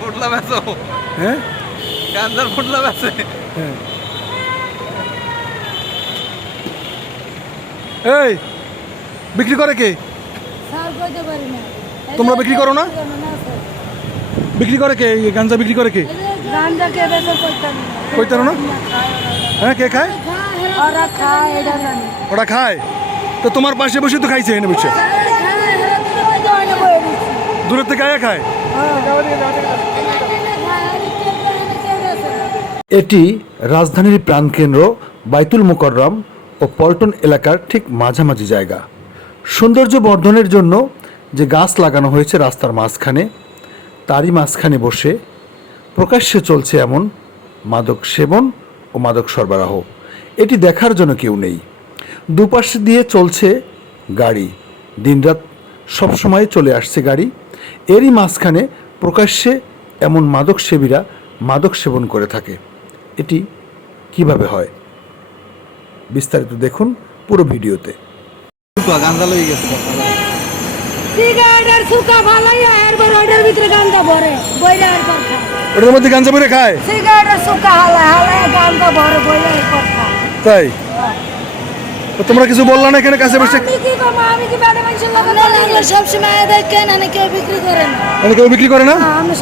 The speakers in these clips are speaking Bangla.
ফুটলা বেচো হ্যাঁ গাঞ্জার ফুটলা বেচে হ্যাঁ এই বিক্রি করে কে স্যার কইতে পারি না তোমরা বিক্রি করো না? বিক্রি করে কে গাঞ্জা বিক্রি করে কে কইতারো না হ্যাঁ কে খায় ওরা খায় ওরা খায় তো তোমার পাশে বসে তো খাইছে এনে বুঝছে দূরের থেকে আয়া খায় এটি রাজধানীর প্রাণকেন্দ্র বাইতুল মোকররম ও পল্টন এলাকার ঠিক মাঝামাঝি জায়গা। সৌন্দর্য বর্ধনের জন্য যে গাছ লাগানো হয়েছে রাস্তার মাঝখানে, তারই মাঝখানে বসে প্রকাশ্যে চলছে এমন মাদক সেবন ও মাদক সরবরাহ। এটি দেখার জন্য কেউ নেই। দুপাশে দিয়ে চলছে গাড়ি। দিনরাত সবসময় চলে আসছে গাড়ি। এরই মাঝখানে প্রকাশ্যে এমন মাদক সেবীরা মাদক সেবন করে থাকে। এটি কীভাবে হয়? বিস্তারিত দেখুন পুরো ভিডিওতে। গাঞ্জা লই গেছে সিগারেটের সুকা ভালাইয়া এরবার ওইটার ভিতরে গাঞ্জা ভরে বইরা এরপর খায়। ওটার মধ্যে গাঞ্জা বেড়ে খায়? সিগারেটের সুকা হালায় হালায় গাঞ্জা ভরে বইরা এরপর খায়। তাই? তো তোমরা কিছু বললা না এখানে কাছে বসে? আমি কি করব? আমি কি বাড়ি মানুষের লোক সবসময় কেন না কেউ বিক্রি করে না। মানে কেউ বিক্রি করে না? আমি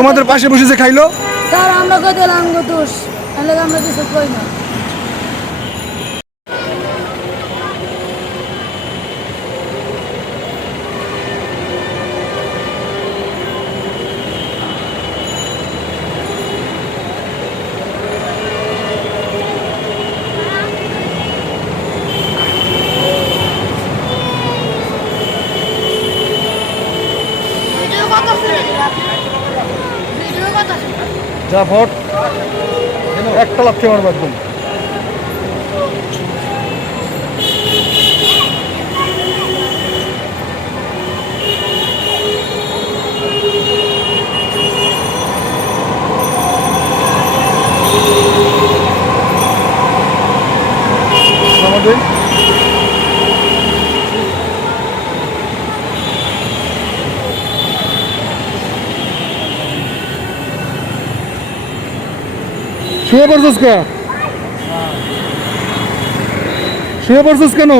তোমাদের পাশে বসে যে খাইলো? স্যার আমরা কই দিলাম দোষ তাহলে আমরা কিছু কই না। যা ভোট একটা লক্ষ্যে মারবো একদম শুয়ে পড়ছিস কে? শুয়ে পড়ছিস কেন?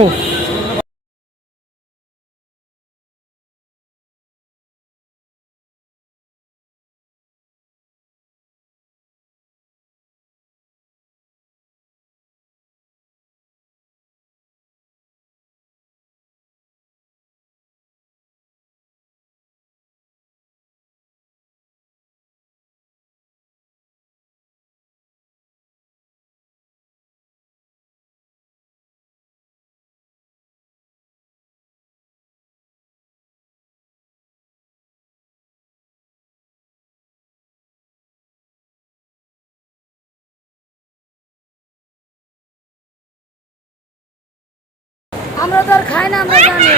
আমরা তো আর খাই না আমরা জানি